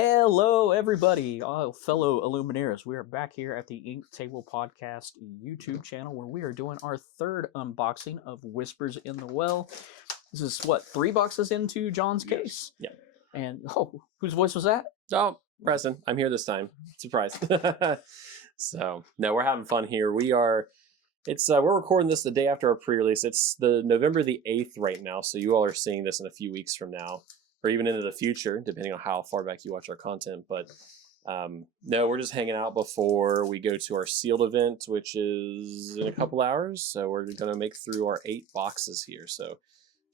Hello, everybody, fellow Illuminaires. We are back here at the Ink Table Podcast YouTube channel where we are doing our third unboxing of Whispers in the Well. This is, what, 3 boxes into John's case? Yeah. And, whose voice was that? Oh, Preston, I'm here this time. Surprise. So, no, we're having fun here. We're recording this the day after our pre-release. It's the November the 8th right now, so you all are seeing this in a few weeks from now, or even into the future, depending on how far back you watch our content. But no, we're just hanging out before we go to our sealed event, which is in a couple hours. So we're going to make through our 8 boxes here. So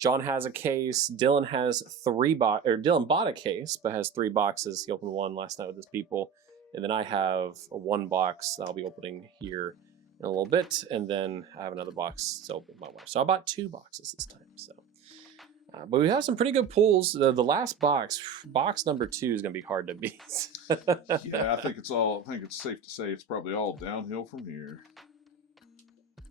John has a case. Dylan has Dylan bought a case, but has 3 boxes. He opened one last night with his people. And then I have a 1 box that I'll be opening here in a little bit. And then I have another box to open with my wife. So I bought 2 boxes this time. So. But we have some pretty good pulls. The last box number 2 is going to be hard to beat. Yeah, I think it's safe to say it's probably all downhill from here.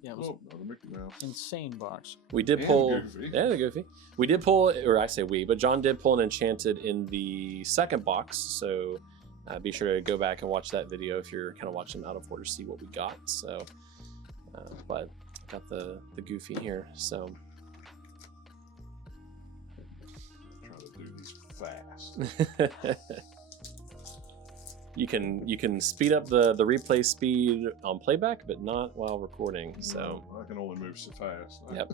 Yeah, it was another Mickey Mouse. insane box. We did pull, the Goofy. We did pull, or I say we, but John did pull an Enchanted in the second box. So be sure to go back and watch that video if you're kind of watching them out of order to see what we got. So, but I got the Goofy here. So. Fast. You can speed up the replay speed on playback, but not while recording. So I can only move so fast. Yep.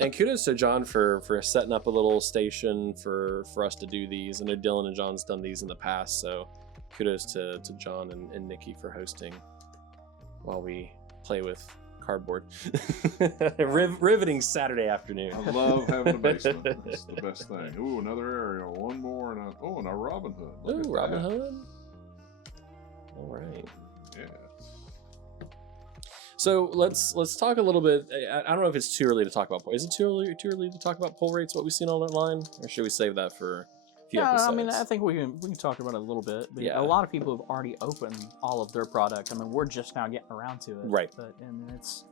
And kudos to John for setting up a little station for us to do these. I know Dylan and John's done these in the past, so kudos to John and Nikki for hosting while we play with cardboard. Riveting Saturday afternoon. I love having a basement. It's the best thing. Ooh, another area. One more, and a Robin Hood. Ooh, Robin Hood. All right. Yeah. So let's talk a little bit. I don't know if it's too early to talk about. Is it too early to talk about pull rates? What we've seen online, or should we save that for a few episodes? I mean, I think we can talk about it a little bit. But Yeah. A lot of people have already opened all of their product. I mean, we're just now getting around to it. Right. But it's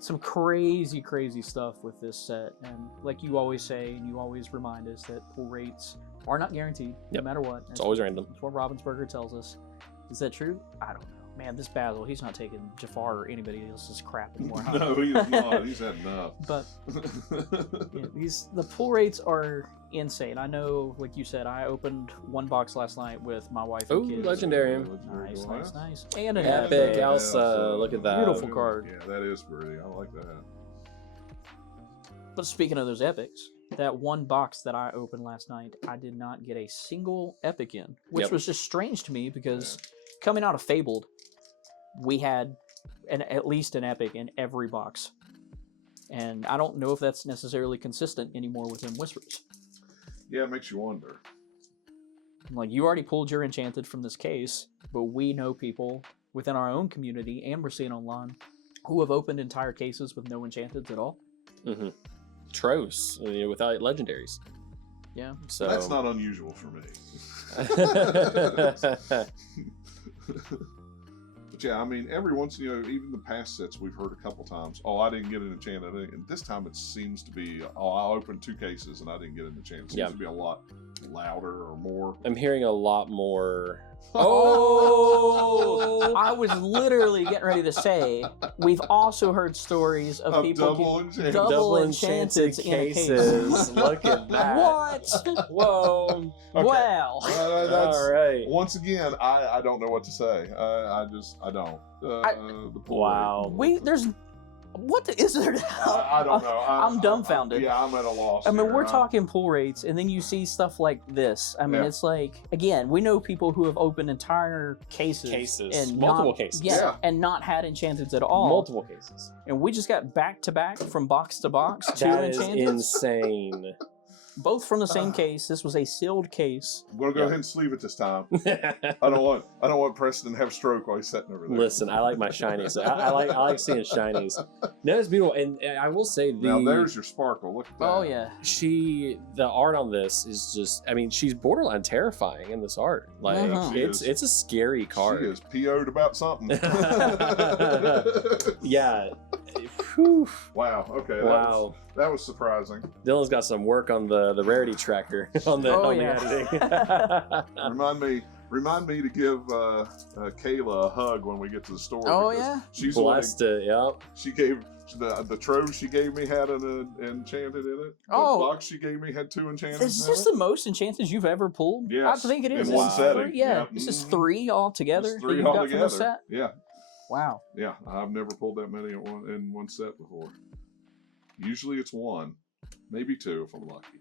some crazy stuff with this set, and like you always say, and you always remind us that pull rates are not guaranteed, no matter what. It's always random. That's what Ravensburger tells us. Is that true? I don't know. Man, this Basil, he's not taking Jafar or anybody else's crap anymore. Huh? No, he's not. He's had enough. But yeah, the pull rates are insane. I know, like you said, I opened 1 box last night with my wife and kids. Legendary. Nice. And an epic Elsa. Look at that. Beautiful card. Yeah, that is pretty. I like that. But speaking of those epics, that 1 box that I opened last night, I did not get a single epic in, which was just strange to me because coming out of Fabled, we had at least an epic in every box. And I don't know if that's necessarily consistent anymore within Whispers. Yeah, it makes you wonder. Like, you already pulled your Enchanted from this case, but we know people within our own community, and we're seeing online, who have opened entire cases with no Enchanteds at all. Mm-hmm. Tros, without legendaries. Yeah. So that's not unusual for me. But yeah, I mean, every once, even the past sets we've heard a couple times, I didn't get an Enchanted. And this time it seems to be, I opened 2 cases and I didn't get an Enchanted. It seems to be a lot louder or more. I'm hearing a lot more. Oh! I was literally getting ready to say, we've also heard stories of people double enchanted cases. Look at that. What? Whoa. Okay. Wow. All right. Once again, I don't know what to say. I don't. Wow. What is there now? I don't know. I'm dumbfounded. I'm at a loss. I mean, we're talking pull rates, and then you see stuff like this. I mean, it's like, again, we know people who have opened entire cases. And multiple cases. Yeah, and not had Enchanteds at all. Multiple cases. And we just got back-to-back from box to box, 2 Enchanteds. That is insane. Both from the same case. This was a sealed case. I'm gonna go ahead and sleeve it this time. I don't want Preston to have a stroke while he's sitting over there. Listen, I like my shinies. I like seeing shinies. No, it's beautiful, and I will say now there's your sparkle. Look at that. Oh yeah. The art on this is just. I mean, she's borderline terrifying in this art. Like it's a scary card. She is PO'd about something. Yeah. Whew. Wow. Okay. Wow. That was surprising. Dylan's got some work on the rarity tracker on the editing. Remind me to give Kayla a hug when we get to the store. Oh, because yeah? she's Blessed it, yep. She gave the trove she gave me had an enchanted in it. The box she gave me had 2 enchanted. Is this the most enchanted you've ever pulled? Yes, I think it is. in one setting. Yeah, Yep. this is 3 altogether. It's that 3 you've got altogether. for this set? Yeah. Wow. Yeah, I've never pulled that many in one set before. Usually it's 1, maybe 2 if I'm lucky,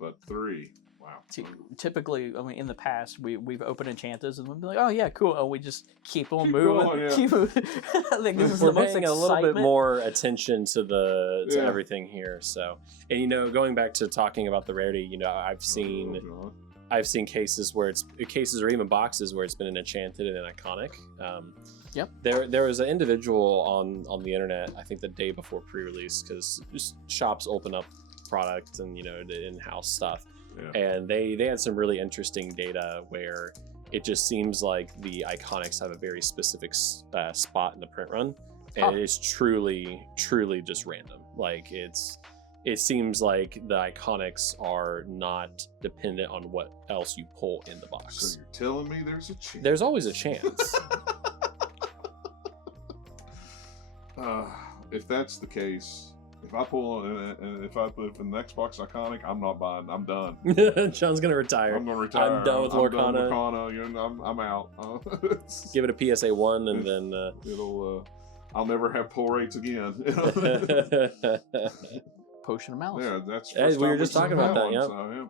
but 3. Wow. Typically, I mean, in the past, we've opened enchantas and we'll be like, oh yeah, cool. And we just keep on Keep moving. going, yeah. Keep moving. I think this is We're the most paying a little bit excitement. more attention to Yeah. everything here. So, and going back to talking about the rarity, I've seen cases where cases or even boxes where it's been an enchanted and an iconic. Yep. There was an individual on the internet, I think the day before pre-release, because shops open up product and the in-house stuff. Yeah. And they had some really interesting data where it just seems like the iconics have a very specific spot in the print run, and it is truly just random. Like it seems like the iconics are not dependent on what else you pull in the box. So you're telling me there's a chance? There's always a chance. If that's the case, if I pull and if the next box iconic, I'm not buying. I'm done. John's gonna retire. I'm gonna retire. I'm done with I'm Lorcana. done with Lorcana. I'm out. Give it a PSA 1 and then it'll. I'll never have pull rates again. Potion of Malice. Yeah, that's. Hey, we were just talking about that. One, Yep. so, yeah.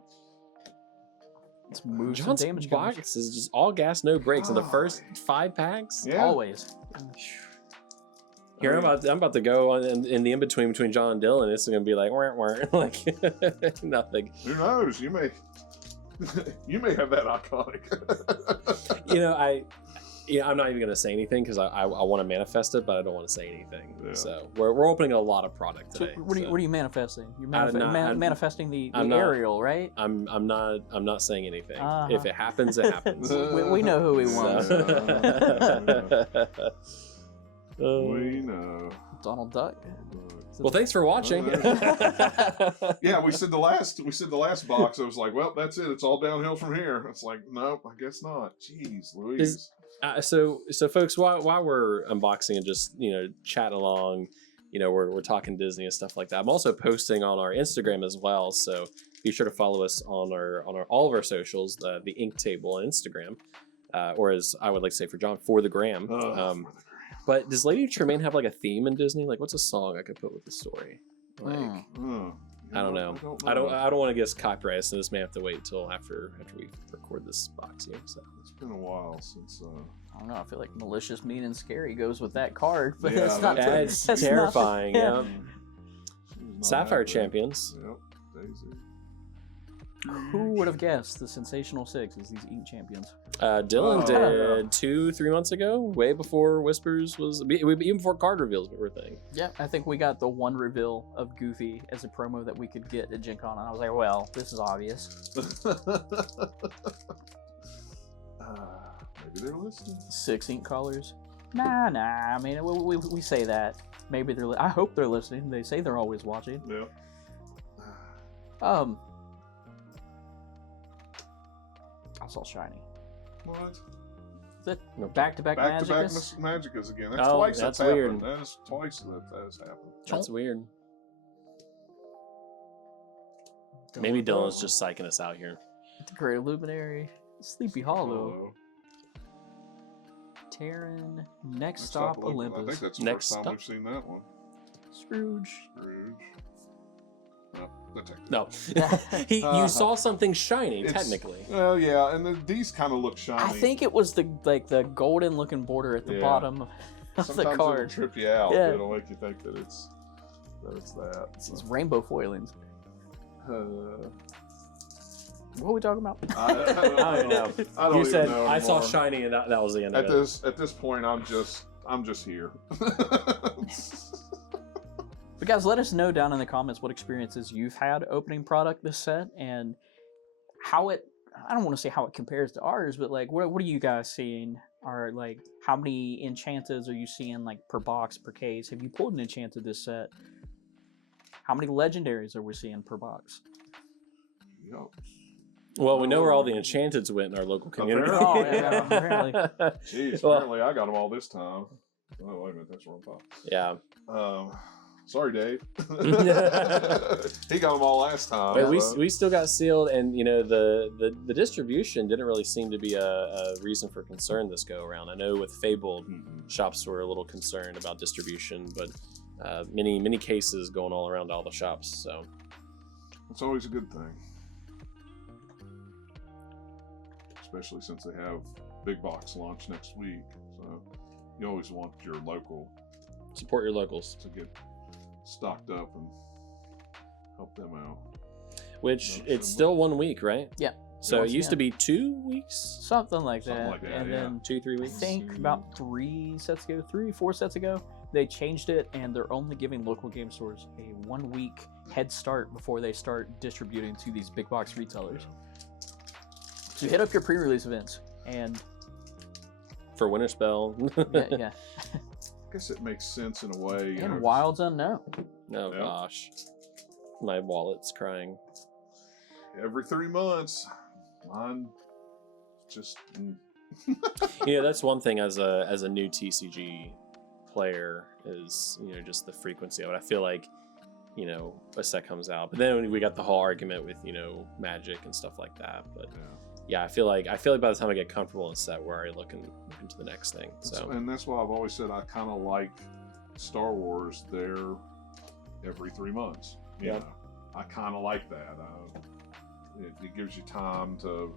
Let's move some John's damage. box is just all gas, no brakes in the first 5 packs. Yeah. Always. Here I'm about to go in the in between John and Dylan. It's gonna be like like nothing. Who knows? You may have that iconic. I'm not even gonna say anything because I want to manifest it, but I don't want to say anything. Yeah. So we're opening a lot of product So today. what are you manifesting? You're I'm manifesting the I'm not- aerial, right? I'm not saying anything. Uh-huh. If it happens, it happens. We know who we want. We know. Donald Duck. Well, thanks for watching. Yeah, we said the last box. I was like, well, that's it. It's all downhill from here. It's like, nope, I guess not. Jeez, Louise. So folks, while we're unboxing and just chatting along, we're talking Disney and stuff like that. I'm also posting on our Instagram as well. So be sure to follow us on all of our socials, the Ink Table on Instagram, or as I would like to say for John, for the gram. For the gram. But does Lady Tremaine have like a theme in Disney? Like, what's a song I could put with the story? Like, I don't know. I don't want to get copyrighted, so this may have to wait until after we record this box here. So it's been a while since. I don't know. I feel like malicious, mean, and scary goes with that card, but Yeah, it's not. it's that's terrifying. Not, Yeah. Sapphire Champions. Yep. Daisy. Who would have guessed the Sensational Six is these Ink Champions? Dylan Oh. did 2-3 months ago, way before Whispers was, even before card reveals were a thing. Yeah, I think we got the one reveal of Goofy as a promo that we could get at Gen Con, and I was like, well, this is obvious. Maybe they're listening. 6 ink colors. Nah. I mean, we say that. Maybe they're. I hope they're listening. They say they're always watching. Yeah. I saw shiny. What? Is it back-to-back Back-to-back Magicus? Magicus again. That's Oh, twice that's that's weird. happened. That is twice that has happened. That's weird. Maybe Dylan's just psyching us out here. The Great Luminary. Sleepy Hollow. Hello. Terran. Next Stop Olympus. I think that's the Next first time stop. we've seen that one. Scrooge. Scrooge. No, that's it. No, you saw something shiny. It's- Technically, Well, yeah, and these kind of look shiny. I think it was the golden looking border at the Yeah. bottom of sometimes the card. it'll trip you out. Yeah. It'll make you think that it's that. It's rainbow foilings. Uh, What are we talking about? I don't know. I don't you even said know I saw anymore. shiny, and that was the end of At it. this point, I'm just here. But guys, let us know down in the comments what experiences you've had opening product this set and how it, I don't want to say how it compares to ours, but like what are you guys seeing are like, how many enchanteds are you seeing like per box, per case? Have you pulled an enchanted this set? How many legendaries are we seeing per box? Yep. Well, we know where all the enchanteds went in our local community. Apparently, apparently. Jeez, Well- apparently I got them all this time. Oh, wait a minute, that's the wrong box. Yeah. Sorry, Dave. He got them all last time. But so- we still got sealed, and you know the distribution didn't really seem to be a reason for concern this go around. I know with Fabled, shops were a little concerned about distribution, but many cases going all around all the shops. So It's always a good thing. Especially since they have big box launch next week. So you always want your local support your locals, to get stocked up and help them out. which No, it's still 1 week, right? Yeah. So it Yeah. used to be 2 weeks, Something like Something that. like that, and yeah. then 2-3 I weeks. think about 4 sets ago, they changed it, and they're only giving local game stores a 1 week head start before they start distributing to these big box retailers. So hit up your pre-release events, and For Winter Spell. yeah. I guess it makes sense in a way. You And know, Wilds Unknown. Oh Yeah. gosh, my wallet's crying. every 3 months. Mine just. Yeah, that's one thing as a new TCG player is, you know, just the frequency of it. I feel like, you know, a set comes out, but then we got the whole argument with, you know, Magic and stuff like that. But yeah, I feel like by the time I get comfortable in a set, we're already looking to the next thing. So And that's why I've always said I kind of like Star Wars. They're every 3 months. You Yeah. know, I kind of like that. It gives you time to.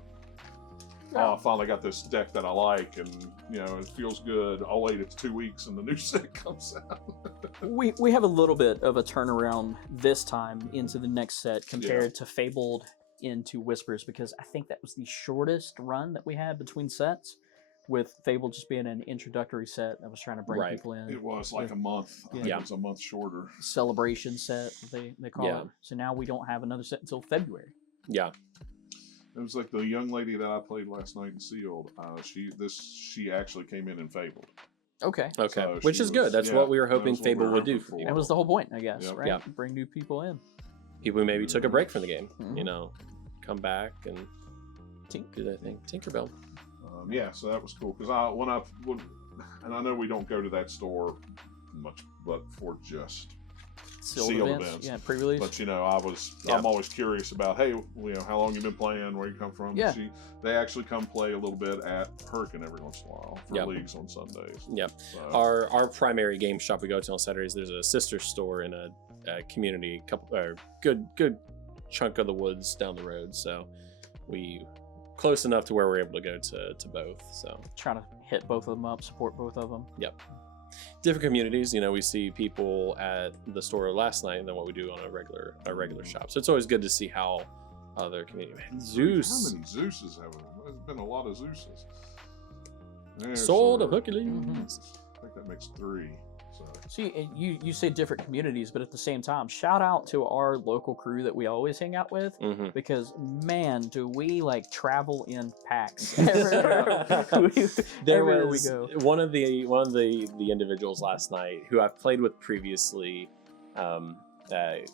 Oh, I finally got this deck that I like, and you know it feels good. I'll wait. It's 2 weeks, and the new set comes out. We have a little bit of a turnaround this time into the next set compared to Fabled into Whispers, because I think that was the shortest run that we had between sets, with Fabled just being an introductory set that was trying to bring Right. people in. It was like a month. I think Yeah. it was a month shorter. Celebration set, they call Yeah. it. So now we don't have another set until February. yeah, It was like the young lady that I played last night in Sealed. She actually came in and Fabled. Okay. okay, So which she is good. was- That's yeah, what we were that hoping was what we Fable were would do hoping for for. you. That was the whole point, I guess, Yep. right? Yeah. Bring new people in. People who maybe took a break from the game, Mhm. you know, come back and do that thing. Tinkerbell. Yeah, so that was cool because and I know we don't go to that store much, but for just Sealed events. events. Yeah, pre-release. But you know, Yeah. I'm always curious about, hey, you know, how long you been playing, where you come from. Yeah. They actually come play a little bit at Hurricane every once in a while for Yep. leagues on Sundays. Yep. So, Our primary game shop we go to on Saturdays, there's a sister store in a community, good chunk of the woods down the road. So we close enough to where we're able to go to both. So Trying to hit both of them up, support both of them. different communities, you know, we see people at the store last night than what we do on a regular shop. So it's always good to see how other community. Man, how Zeus many Zeuses have there? There's been a lot of Zeuses. There's Sword of our- Hercules. Mhm. I think that makes 3. So See, and you say different communities, but at the same time, shout out to our local crew that we always hang out with, Mm-hmm. because man, do we like travel in packs everywhere, There everywhere was we go. one of the individuals last night who I've played with previously.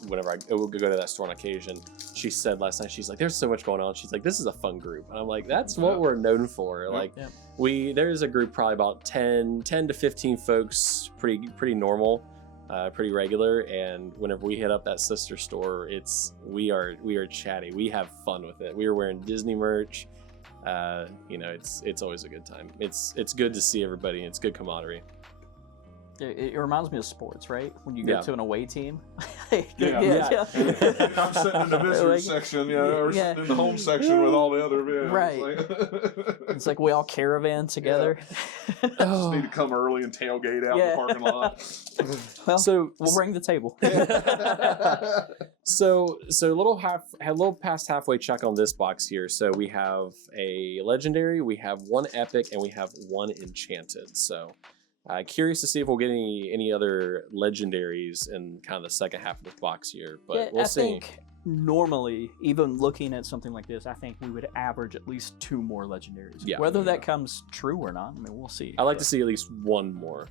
Whenever I would go to that store on occasion, she said last night, she's like, "There's so much going on." She's like, "This is a fun group," and I'm like, "That's what Yeah. we're known for." Yep. Like, Yep. there's a group probably about 10 to 15 folks, pretty normal, pretty regular, and whenever we hit up that sister store, we are chatty. We have fun with it. We are wearing Disney merch. You know, it's always a good time. It's good to see everybody. It's good camaraderie. It reminds me of sports, right? When you go Yeah. to an away team. Yeah. I'm sitting in the visitor Like, section, you know, or yeah. sitting in the home section with all the other videos. Right. It's like we all caravan together. Just need to come early and tailgate out in Yeah. the parking lot. Well, So we'll bring the table. so a little past halfway check on this box here. So we have a legendary, we have one epic, and we have one enchanted. So curious to see if we'll get any other legendaries in kind of the second half of this box here, but Yeah, we'll I see. think normally, even looking at something like this, I think we would average at least 2 more legendaries. Yeah. Whether that comes true or not, I mean, we'll see. I like to see at least one more.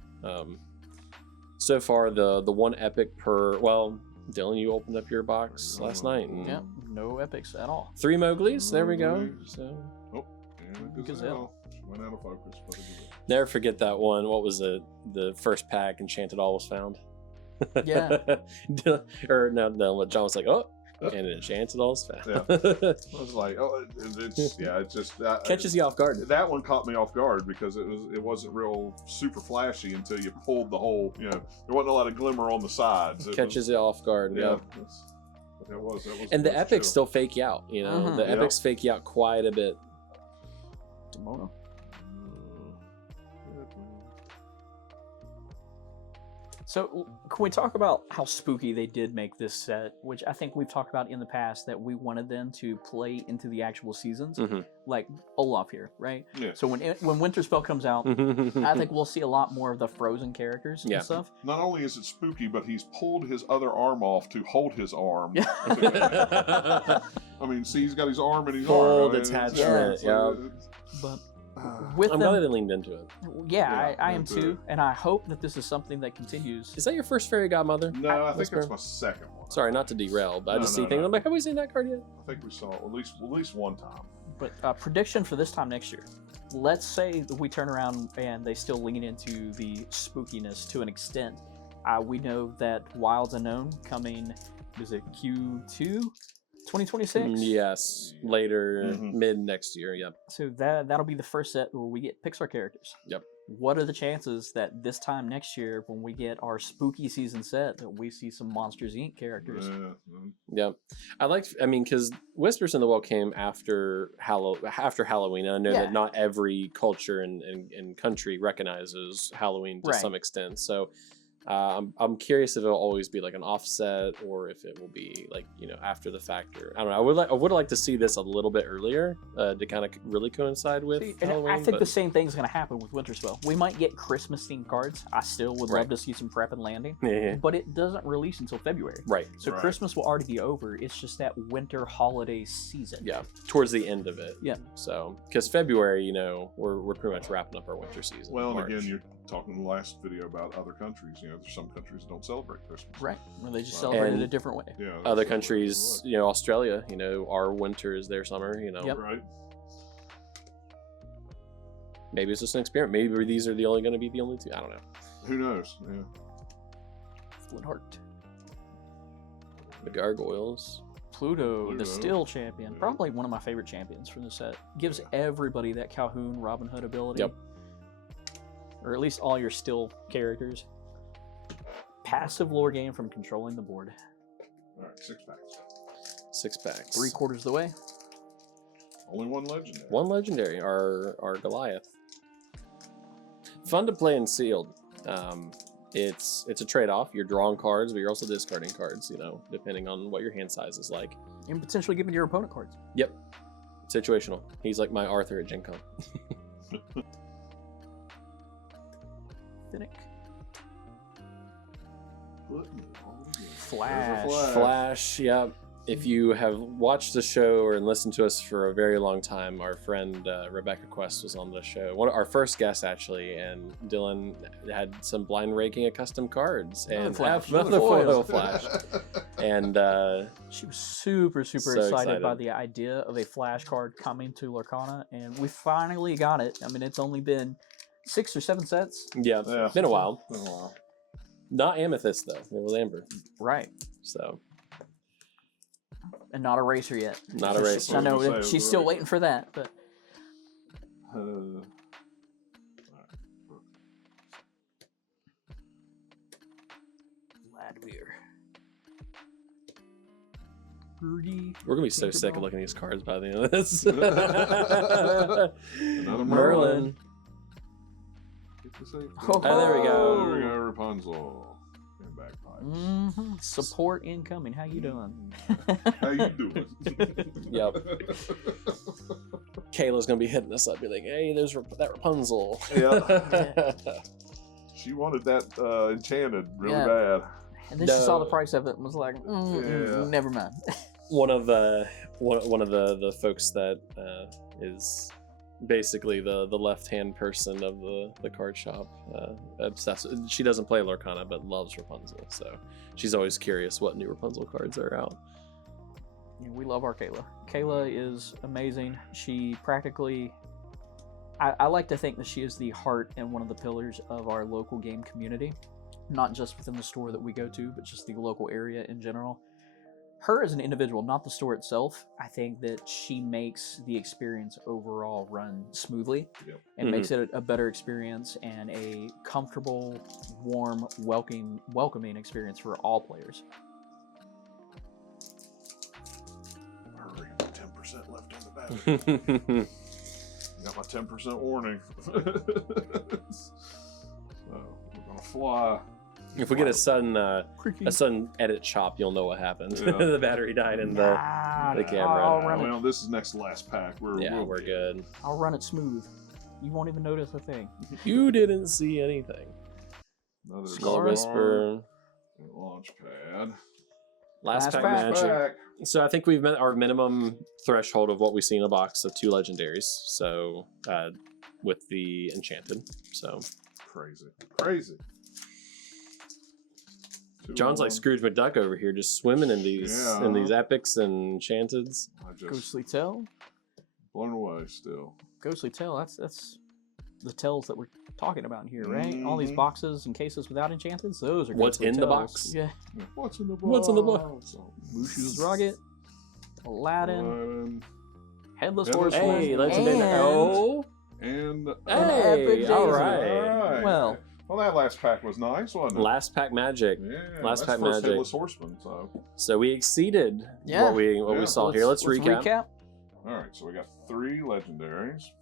So far, the one epic per. Well, Dylan, you opened up your box last night. And Yeah, no epics at all. 3 Mowglis. There we go. Mowglis. So And Gazelle. She went out of focus, but a gazelle. never forget that one. What was it? The first pack, Enchanted All was found. Yeah. Or no. What John was like, oh, and Enchanted All was found. I was like, oh, it's just Catches you off guard. That one caught me off guard because it wasn't real super flashy until you pulled the whole. You know, there wasn't a lot of glimmer on the sides. Catches you off guard. Yeah. But that was. And the epics chill. still fake you out. You know, the epics fake you out quite a bit. Demona. So, can we talk about how spooky they did make this set, which I think we've talked about in the past, that we wanted them to play into the actual seasons, like Olaf here, right? Yeah. So when Winterspell comes out, I think we'll see a lot more of the frozen characters and stuff. Not only is it spooky, but he's pulled his other arm off to hold his arm. I mean, see, he's got his arm and his Full arm. attachment, yeah. But with I'm them, glad they leaned into it. I am too, and I hope that this is something that continues. Is that your first fairy godmother? No, I think that's my second one. Sorry, not to derail, but I just see things. I'm like, have we seen that card yet? I think we saw it at least one time. But prediction for this time next year. Let's say that we turn around and they still lean into the spookiness to an extent. We know that Wilds Unknown coming, is it Q2 2026? Yes, later, mid next year. Yep. So that'll be the first set where we get Pixar characters. Yep. What are the chances that this time next year, when we get our spooky season set, that we see some Monsters Inc. characters? Yep. I mean, because Whispers in the Well came after Halloween. I know that not every culture and country recognizes Halloween to some extent. So I'm curious if it'll always be like an offset or if it will be like, you know, after the fact. Or I don't know. I would like to see this a little bit earlier to kind of really coincide with Halloween. I think the same thing's going to happen with Winterspell. We might get Christmas themed cards. I still would love to see some prep and landing, but it doesn't release until February. Right. So Christmas will already be over. It's just that winter holiday season. Yeah, towards the end of it. Yeah. So because February, you know, we're pretty much wrapping up our winter season. Well, and again, you're talking in the last video about other countries. You know, there's some countries that don't celebrate Christmas. Right. Well, they just celebrate it a different way. Yeah. Other countries, you know, Australia, you know, our winter is their summer, you know. Yep. Right. Maybe it's just an experiment. Maybe these are going to be the only two. I don't know. Who knows? Yeah. Flintheart. The Gargoyles. Pluto, the Steel Champion. Probably one of my favorite champions from the set. Gives everybody that Calhoun Robin Hood ability. Yep. Or at least all your Still characters. Passive lore gain from controlling the board. All right, 6 packs. 6 packs. 3/4 of the way. Only one legendary. One legendary, our Goliath. Fun to play in sealed. It's a trade-off. You're drawing cards, but you're also discarding cards, you know, depending on what your hand size is like. And potentially giving your opponent cards. Yep. Situational. He's like my Arthur at Gen Con. Finnick. Flash. Flash, yep. If you have watched the show or listened to us for a very long time, our friend Rebecca Quest was on the show. Our first guest, actually, and Dylan had some blind raking of custom cards. And another foil Flash. And she was super so excited by the idea of a Flash card coming to Lorcana, and we finally got it. I mean, it's only been 6 or 7 sets. Yeah, been a while. Been a while. Not Amethyst, though. It was Amber. Right. So. And not a racer yet. Not a racer. I know she's still waiting for that, but. Vladimir. Rudy. We're gonna be so sick of looking at these cards by the end of this. Another Merlin. Oh, there we go. There we go, Rapunzel. And bagpipes. Support incoming. How you doing? How you doing? Yep. Kayla's gonna be hitting us up, be like, "Hey, there's that Rapunzel." Yeah. She wanted that enchanted really bad. And then she saw the price of it and was like, never mind. one of the folks that is basically the left hand person of the card shop, obsessed. She doesn't play Lorcana but loves Rapunzel, so she's always curious what new Rapunzel cards are out. Yeah, we love our Kayla. Kayla is amazing. She practically, I like to think that she is the heart and one of the pillars of our local game community, not just within the store that we go to, but just the local area in general. Her as an individual, not the store itself, I think that she makes the experience overall run smoothly and makes it a better experience and a comfortable, warm, welcoming experience for all players. Hurry, 10% left on the battery. Got my 10% warning. So we're gonna fly. If we get a sudden edit chop, you'll know what happened. Yeah. The battery died in the camera. Well, this is next last pack. We're good. I'll run it smooth. You won't even notice a thing. You didn't see anything. Another Skull Whisper. Launch pad. Last pack pack. magic. So I think we've met our minimum threshold of what we see in a box of 2 legendaries. So with the enchanted. So crazy. John's like Scrooge McDuck over here, just swimming in these epics and enchanteds. Ghostly Tell. Blown away still. Ghostly Tell. That's the tells that we're talking about here, right? All these boxes and cases without enchanteds. Those are what's Ghostly in the Tells. box. Yeah. What's in the box? What's in the box? Mushu's Rocket. Aladdin. Headless Headless Horseman. Hey, legendary. Oh. And Hey, epic all Daisy. right. Well, that last pack was nice, wasn't it? Last pack magic. Yeah, Last that's pack first magic. Headless Horseman. So we exceeded Yeah. what we saw here. Let's recap. All right, so we got 3 legendaries.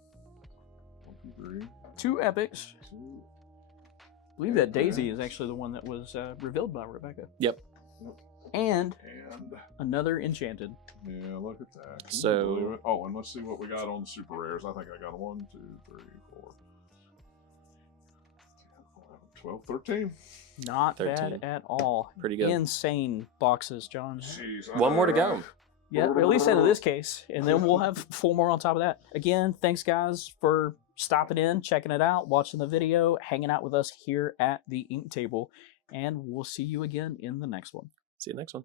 1, 2, 3. 2 epics. 2. I believe that Daisy is actually the one that was revealed by Rebecca. Yep. And another enchanted. Yeah, look at that. Can So- you believe it? Oh, and let's see what we got on the super rares. I think I got 1, 2, 3, 4, 12, 13. Not 13. bad at all. Pretty good. Insane boxes, John. Jeez, One more to go. Yeah, at least out of this case. And then we'll have 4 more on top of that. Again, thanks guys for stopping in, checking it out, watching the video, hanging out with us here at the Ink Table. And we'll see you again in the next one. See you next one.